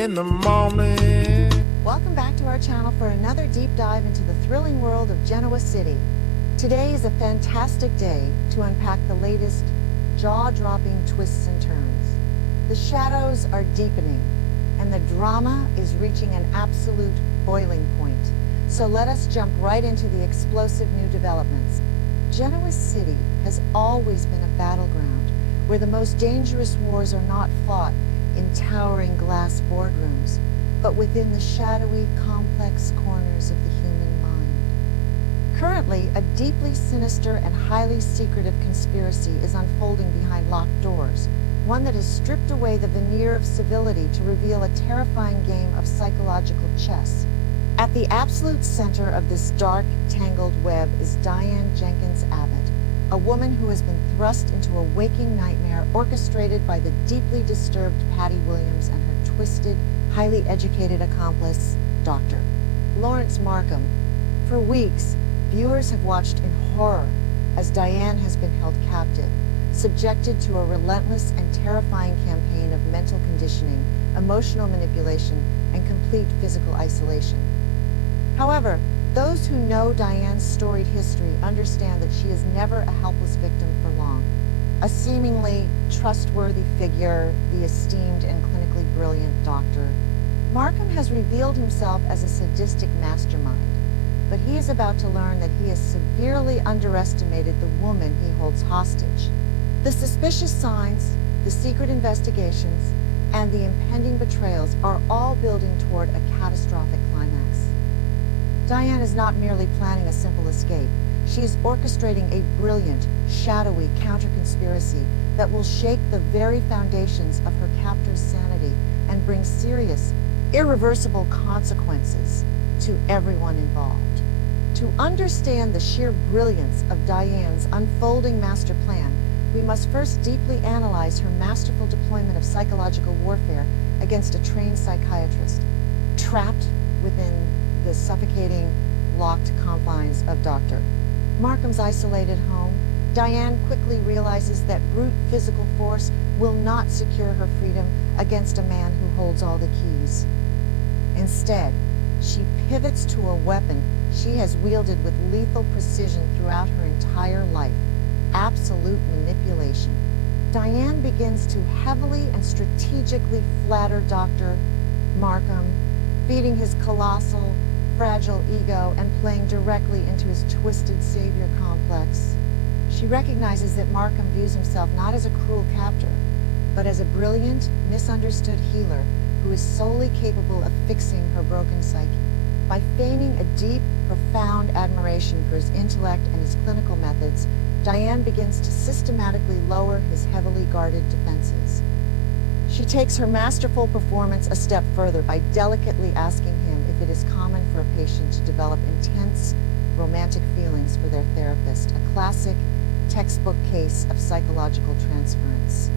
in the morning. Welcome back to our channel for another deep dive into the thrilling world of Genoa City. Today is a fantastic day to unpack the latest jaw-dropping twists and turns. The shadows are deepening, and the drama is reaching an absolute boiling point. So let us jump right into the explosive new developments. Genoa City has always been a battleground where the most dangerous wars are not fought in towering glass boardrooms, but within the shadowy, complex corners of the human mind. Currently, a deeply sinister and highly secretive conspiracy is unfolding behind locked doors, one that has stripped away the veneer of civility to reveal a terrifying game of psychological chess. At the absolute center of this dark, tangled web is Diane Jenkins Abbott, a woman who has been thrust into a waking nightmare orchestrated by the deeply disturbed Patty Williams and her twisted, highly educated accomplice, Dr. Lawrence Markham. For weeks, viewers have watched in horror as Diane has been held captive, subjected to a relentless and terrifying campaign of mental conditioning, emotional manipulation, and complete physical isolation. However, those who know Diane's storied history understand that she is never a helpless victim for long. A seemingly trustworthy figure, the esteemed and clinically brilliant doctor, Markham has revealed himself as a sadistic mastermind, but he is about to learn that he has severely underestimated the woman he holds hostage. The suspicious signs, the secret investigations, and the impending betrayals are all building toward a catastrophic climax. Diane is not merely planning a simple escape. She is orchestrating a brilliant, shadowy counter-conspiracy that will shake the very foundations of her captor's sanity and bring serious, irreversible consequences to everyone involved. To understand the sheer brilliance of Diane's unfolding master plan, we must first deeply analyze her masterful deployment of psychological warfare against a trained psychiatrist, trapped within the suffocating, locked confines of Dr. Markham's isolated home. Diane quickly realizes that brute physical force will not secure her freedom against a man who holds all the keys. Instead, she pivots to a weapon she has wielded with lethal precision throughout her entire life: absolute manipulation. Diane begins to heavily and strategically flatter Dr. Markham, feeding his colossal, fragile ego and playing directly into his twisted savior complex. She recognizes that Markham views himself not as a cruel captor, but as a brilliant, misunderstood healer who is solely capable of fixing her broken psyche. By feigning a deep, profound admiration for his intellect and his clinical methods, Diane begins to systematically lower his heavily guarded defenses. She takes her masterful performance a step further by delicately asking him if it is common for a patient to develop intense, romantic feelings for their therapist, a classic, textbook case of psychological transference.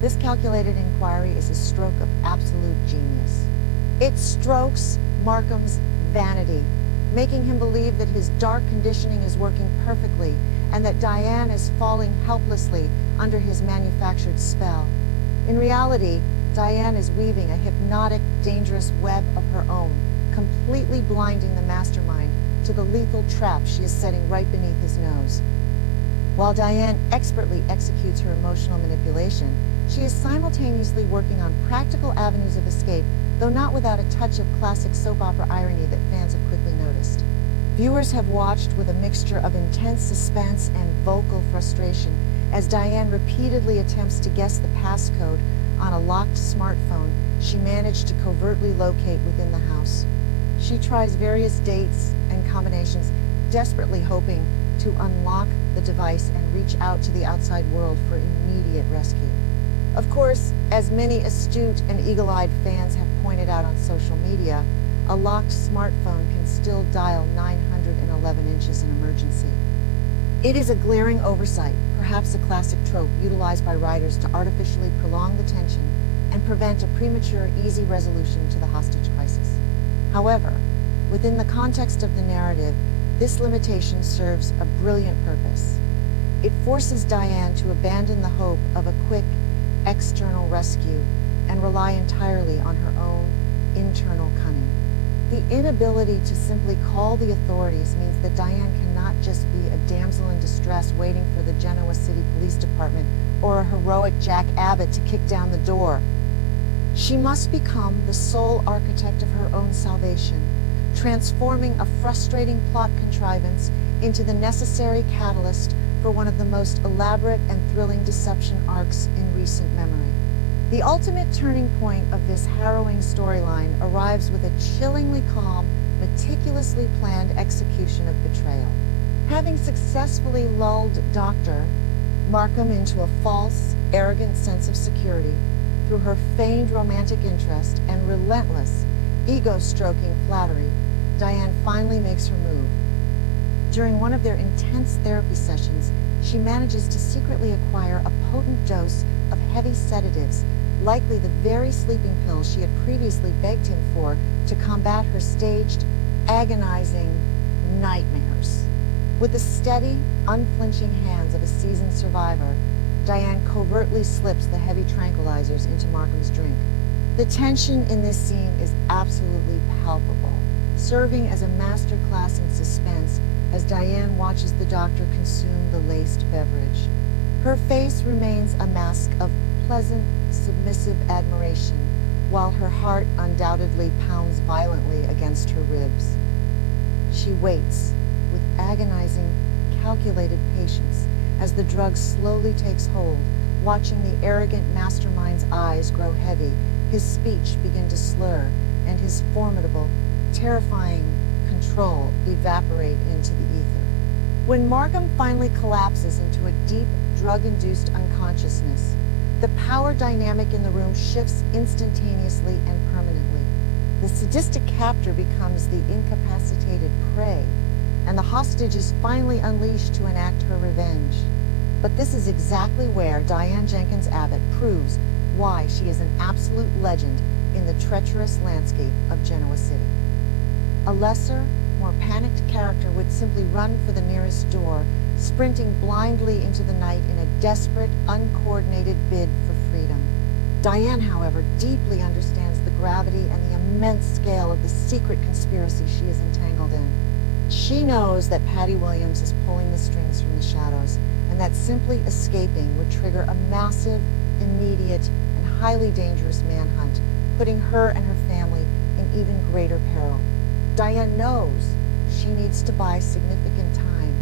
This calculated inquiry is a stroke of absolute genius. It strokes Markham's vanity, making him believe that his dark conditioning is working perfectly and that Diane is falling helplessly under his manufactured spell. In reality, Diane is weaving a hypnotic, dangerous web of her own, completely blinding the mastermind to the lethal trap she is setting right beneath his nose. While Diane expertly executes her emotional manipulation, she is simultaneously working on practical avenues of escape, though not without a touch of classic soap opera irony that fans have quickly noticed. Viewers have watched with a mixture of intense suspense and vocal frustration as Diane repeatedly attempts to guess the passcode on a locked smartphone she managed to covertly locate within the house. She tries various dates and combinations, desperately hoping to unlock the device and reach out to the outside world for immediate rescue. Of course, as many astute and eagle-eyed fans have pointed out on social media, a locked smartphone can still dial 911 inches in emergency. It is a glaring oversight, perhaps a classic trope utilized by writers to artificially prolong the tension and prevent a premature, easy resolution to the hostage crisis. However, within the context of the narrative, this limitation serves a brilliant purpose. It forces Diane to abandon the hope of a quick, external rescue and rely entirely on her own internal cunning. The inability to simply call the authorities means that Diane cannot just be a damsel in distress waiting for the Genoa City Police Department or a heroic Jack Abbott to kick down the door. She must become the sole architect of her own salvation, transforming a frustrating plot contrivance into the necessary catalyst for one of the most elaborate and thrilling deception arcs in recent memory. The ultimate turning point of this harrowing storyline arrives with a chillingly calm, meticulously planned execution of betrayal. Having successfully lulled Dr. Markham into a false, arrogant sense of security through her feigned romantic interest and relentless, ego-stroking flattery, Diane finally makes her move. During one of their intense therapy sessions, she manages to secretly acquire a potent dose of heavy sedatives, likely the very sleeping pills she had previously begged him for to combat her staged, agonizing nightmares. With the steady, unflinching hands of a seasoned survivor, Diane covertly slips the heavy tranquilizers into Markham's drink. The tension in this scene is absolutely palpable, serving as a masterclass in suspense as Diane watches the doctor consume the laced beverage. Her face remains a mask of pleasant, submissive admiration, while her heart undoubtedly pounds violently against her ribs. She waits with agonizing, calculated patience as the drug slowly takes hold, watching the arrogant mastermind's eyes grow heavy, his speech begin to slur, and his formidable, terrifying control evaporate into the ether. When Markham finally collapses into a deep, drug-induced unconsciousness, the power dynamic in the room shifts instantaneously and permanently. The sadistic captor becomes the incapacitated prey, and the hostage is finally unleashed to enact her revenge. But this is exactly where Diane Jenkins Abbott proves why she is an absolute legend in the treacherous landscape of Genoa City. A lesser, more panicked character would simply run for the nearest door, sprinting blindly into the night in a desperate, uncoordinated bid for freedom. Diane, however, deeply understands the gravity and the immense scale of the secret conspiracy she is entangled in. She knows that Patty Williams is pulling the strings from the shadows, and that simply escaping would trigger a massive, immediate, and highly dangerous manhunt, putting her and her family in even greater peril. Diane knows she needs to buy significant time.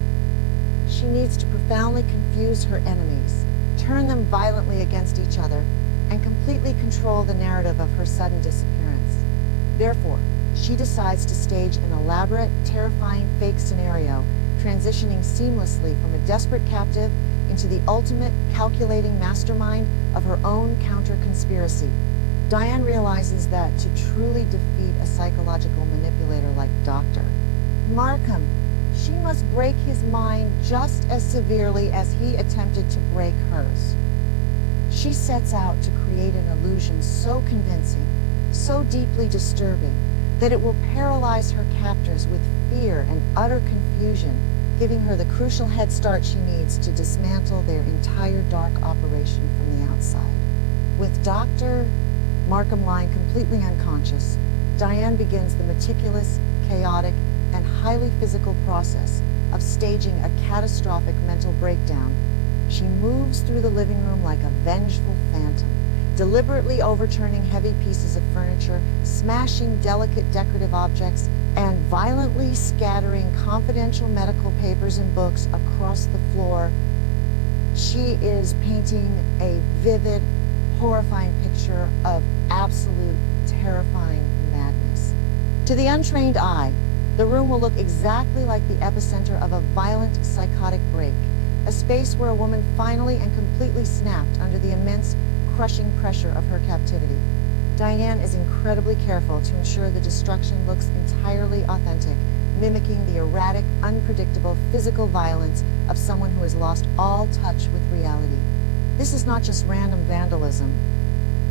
She needs to profoundly confuse her enemies, turn them violently against each other, and completely control the narrative of her sudden disappearance. Therefore, she decides to stage an elaborate, terrifying fake scenario, transitioning seamlessly from a desperate captive into the ultimate calculating mastermind of her own counter-conspiracy. Diane realizes that to truly defeat a psychological manipulator like Dr. Markham, she must break his mind just as severely as he attempted to break hers. She sets out to create an illusion so convincing, so deeply disturbing, that it will paralyze her captors with fear and utter confusion, giving her the crucial head start she needs to dismantle their entire dark operation from the outside. With Dr. Markham lying completely unconscious, Diane begins the meticulous, chaotic, and highly physical process of staging a catastrophic mental breakdown. She moves through the living room like a vengeful phantom, deliberately overturning heavy pieces of furniture, smashing delicate decorative objects, and violently scattering confidential medical papers and books across the floor. She is painting a vivid, horrifying picture of absolute, terrifying madness. To the untrained eye, the room will look exactly like the epicenter of a violent, psychotic break, a space where a woman finally and completely snapped under the immense, crushing pressure of her captivity. Diane is incredibly careful to ensure the destruction looks entirely authentic, mimicking the erratic, unpredictable physical violence of someone who has lost all touch with reality. This is not just random vandalism.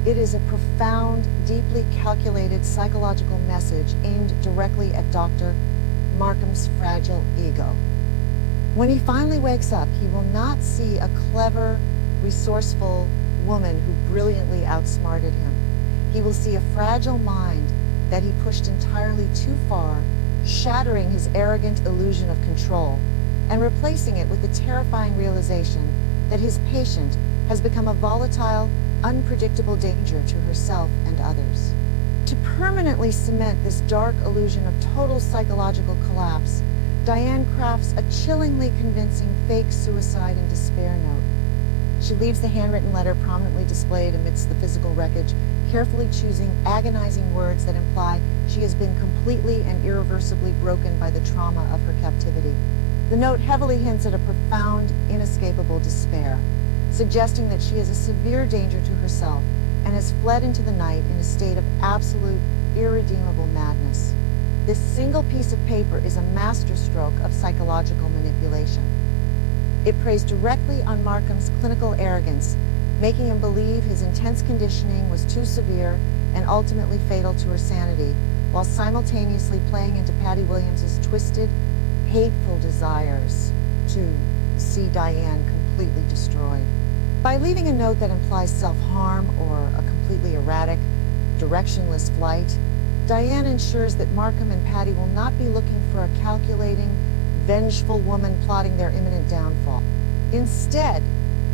It is a profound, deeply calculated psychological message aimed directly at Dr. Markham's fragile ego. When he finally wakes up, he will not see a clever, resourceful woman who brilliantly outsmarted him. He will see a fragile mind that he pushed entirely too far, shattering his arrogant illusion of control and replacing it with the terrifying realization that his patient has become a volatile, unpredictable danger to herself and others. To permanently cement this dark illusion of total psychological collapse, Diane crafts a chillingly convincing fake suicide and despair note. She leaves the handwritten letter prominently displayed amidst the physical wreckage, carefully choosing agonizing words that imply she has been completely and irreversibly broken by the trauma of her captivity. The note heavily hints at a profound, inescapable despair, suggesting that she is a severe danger to herself and has fled into the night in a state of absolute, irredeemable madness. This single piece of paper is a masterstroke of psychological manipulation. It preys directly on Markham's clinical arrogance, making him believe his intense conditioning was too severe and ultimately fatal to her sanity, while simultaneously playing into Patty Williams's twisted, hateful desires to see Diane completely destroyed. By leaving a note that implies self-harm or a completely erratic, directionless flight, Diane ensures that Markham and Patty will not be looking for a calculating, vengeful woman plotting their imminent downfall. Instead,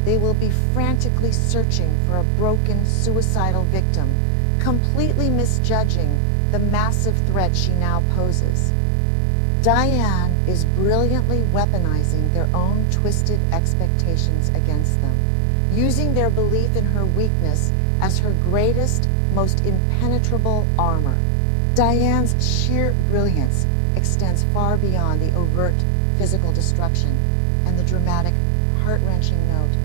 they will be frantically searching for a broken, suicidal victim, completely misjudging the massive threat she now poses. Diane is brilliantly weaponizing their own twisted expectations against them, using their belief in her weakness as her greatest, most impenetrable armor. Diane's sheer brilliance extends far beyond the overt physical destruction and the dramatic, heart-wrenching note.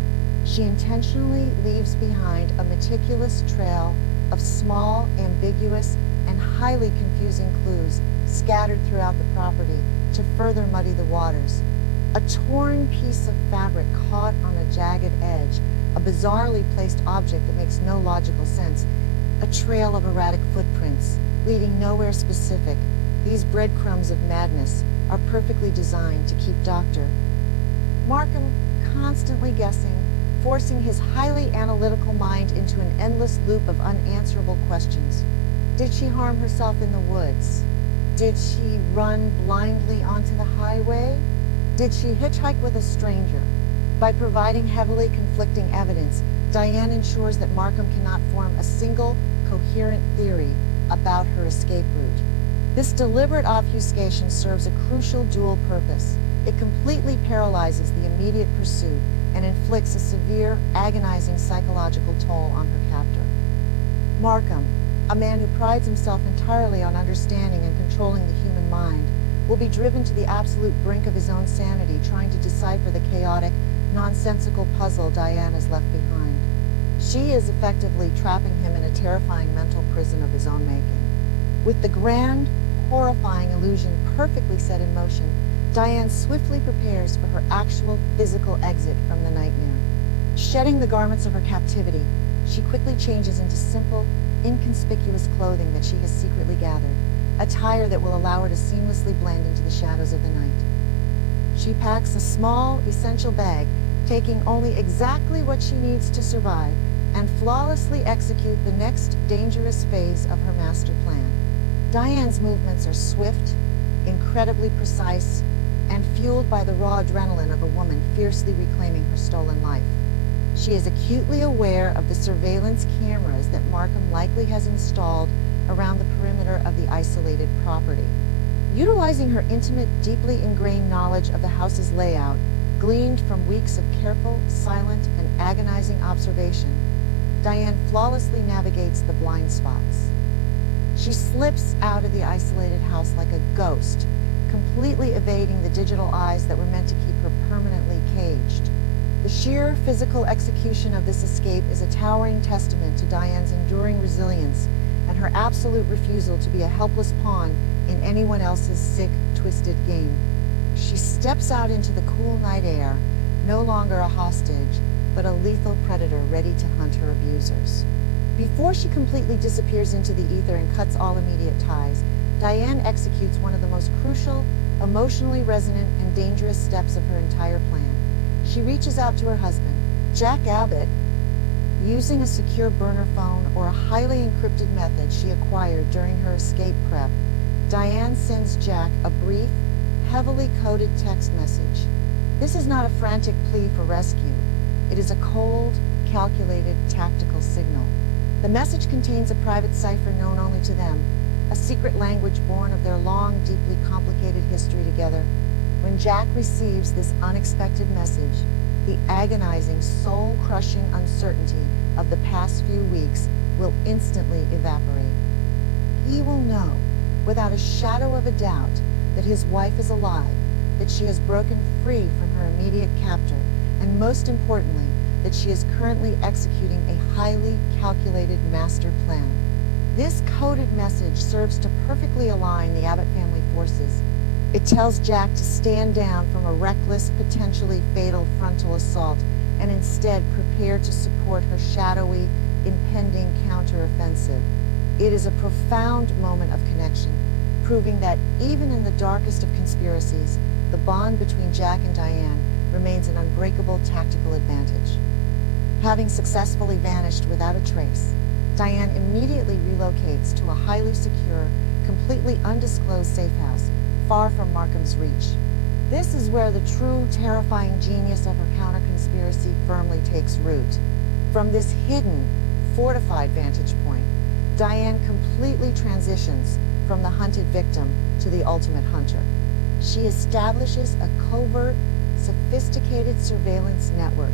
She intentionally leaves behind a meticulous trail of small, ambiguous, and highly confusing clues scattered throughout the property to further muddy the waters. A torn piece of fabric caught on a jagged edge, a bizarrely placed object that makes no logical sense, a trail of erratic footprints leading nowhere specific. These breadcrumbs of madness are perfectly designed to keep Dr. Markham constantly guessing, forcing his highly analytical mind into an endless loop of unanswerable questions. Did she harm herself in the woods? Did she run blindly onto the highway? Did she hitchhike with a stranger? By providing heavily conflicting evidence, Diane ensures that Markham cannot form a single, coherent theory about her escape route. This deliberate obfuscation serves a crucial dual purpose. It completely paralyzes the immediate pursuit and inflicts a severe, agonizing psychological toll on her captor. Markham, a man who prides himself entirely on understanding and controlling the human mind, will be driven to the absolute brink of his own sanity, trying to decipher the chaotic, nonsensical puzzle Diane has left behind. She is effectively trapping him in a terrifying mental prison of his own making. With the grand, horrifying illusion perfectly set in motion, Diane swiftly prepares for her actual physical exit from the nightmare. Shedding the garments of her captivity, she quickly changes into simple, inconspicuous clothing that she has secretly gathered, attire that will allow her to seamlessly blend into the shadows of the night. She packs a small, essential bag, taking only exactly what she needs to survive, and flawlessly execute the next dangerous phase of her master plan. Diane's movements are swift, incredibly precise, and fueled by the raw adrenaline of a woman fiercely reclaiming her stolen life. She is acutely aware of the surveillance cameras that Markham likely has installed around the perimeter of the isolated property. Utilizing her intimate, deeply ingrained knowledge of the house's layout, gleaned from weeks of careful, silent, and agonizing observation, Diane flawlessly navigates the blind spots. She slips out of the isolated house like a ghost, completely evading the digital eyes that were meant to keep her permanently caged. The sheer physical execution of this escape is a towering testament to Diane's enduring resilience and her absolute refusal to be a helpless pawn in anyone else's sick, twisted game. She steps out into the cool night air, no longer a hostage, but a lethal predator ready to hunt her abusers. Before she completely disappears into the ether and cuts all immediate ties, Diane executes one of the most crucial, emotionally resonant, and dangerous steps of her entire plan. She reaches out to her husband, Jack Abbott, Using a secure burner phone or a highly encrypted method she acquired during her escape prep, Diane sends Jack a brief, heavily coded text message. This is not a frantic plea for rescue. It is a cold, calculated, tactical signal. The message contains a private cipher known only to them, a secret language born of their long, deeply complicated history together. When Jack receives this unexpected message, the agonizing, soul-crushing uncertainty of the past few weeks will instantly evaporate. He will know, without a shadow of a doubt, that his wife is alive, that she has broken free from her immediate captor, and most importantly, that she is currently executing a highly calculated master plan. This coded message serves to perfectly align the Abbott family forces. It tells Jack to stand down from a reckless, potentially fatal frontal assault and instead prepare to support her shadowy, impending counteroffensive. It is a profound moment of connection, proving that even in the darkest of conspiracies, the bond between Jack and Diane remains an unbreakable tactical advantage. Having successfully vanished without a trace, Diane immediately relocates to a highly secure, completely undisclosed safe house, far from Markham's reach. This is where the true, terrifying genius of her counter-conspiracy firmly takes root. From this hidden, fortified vantage point, Diane completely transitions from the hunted victim to the ultimate hunter. She establishes a covert, sophisticated surveillance network,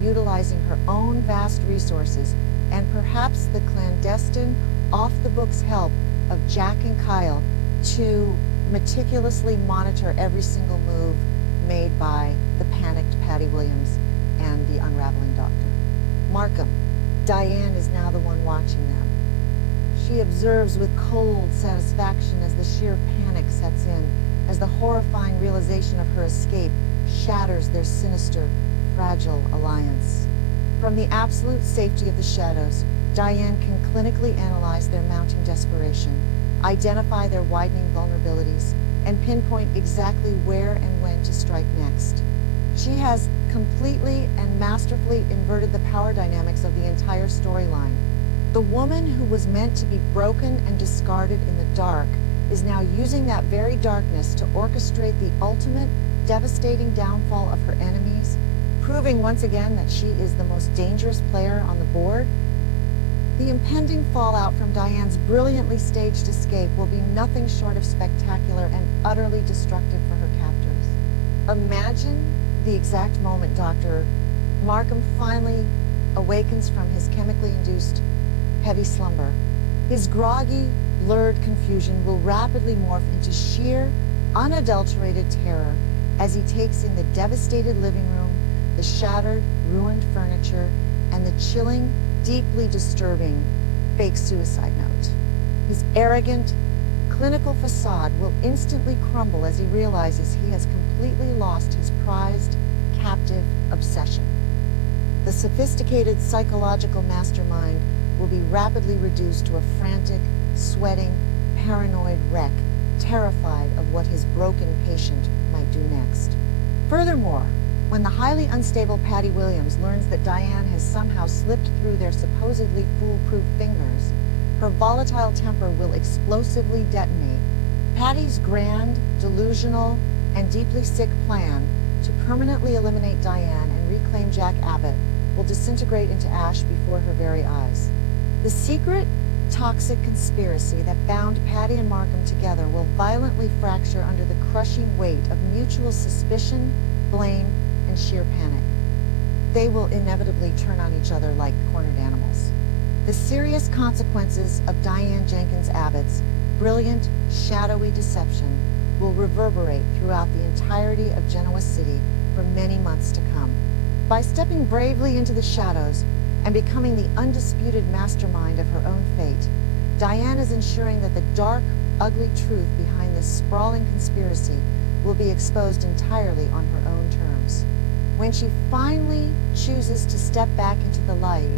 utilizing her own vast resources and perhaps the clandestine, off-the-books help of Jack and Kyle to meticulously monitor every single move made by the panicked Patty Williams and the unraveling doctor. Markham, Diane is now the one watching them. She observes with cold satisfaction as the sheer panic sets in, as the horrifying realization of her escape shatters their sinister, fragile alliance. From the absolute safety of the shadows, Diane can clinically analyze their mounting desperation, identify their widening vulnerabilities, and pinpoint exactly where and when to strike next. She has completely and masterfully inverted the power dynamics of the entire storyline. The woman who was meant to be broken and discarded in the dark is now using that very darkness to orchestrate the ultimate, devastating downfall of her enemies, proving once again that she is the most dangerous player on the board. The impending fallout from Diane's brilliantly staged escape will be nothing short of spectacular and utterly destructive for her captors. Imagine the exact moment Dr. Markham finally awakens from his chemically induced heavy slumber. His groggy, blurred confusion will rapidly morph into sheer, unadulterated terror as he takes in the devastated living room, the shattered, ruined furniture, and the chilling, deeply disturbing fake suicide note. His arrogant, clinical facade will instantly crumble as he realizes he has completely lost his prized, captive obsession. The sophisticated psychological mastermind will be rapidly reduced to a frantic, sweating, paranoid wreck, terrified of what his broken patient might do next. Furthermore, when the highly unstable Patty Williams learns that Diane has somehow slipped through their supposedly foolproof fingers, her volatile temper will explosively detonate. Patty's grand, delusional, and deeply sick plan to permanently eliminate Diane and reclaim Jack Abbott will disintegrate into ash before her very eyes. The secret, toxic conspiracy that bound Patty and Markham together will violently fracture under the crushing weight of mutual suspicion, blame, and sheer panic. They will inevitably turn on each other like cornered animals. The serious consequences of Diane Jenkins Abbott's brilliant, shadowy deception will reverberate throughout the entirety of Genoa City for many months to come. By stepping bravely into the shadows and becoming the undisputed mastermind of her own fate, Diane is ensuring that the dark, ugly truth behind this sprawling conspiracy will be exposed entirely on her own terms. When she finally chooses to step back into the light,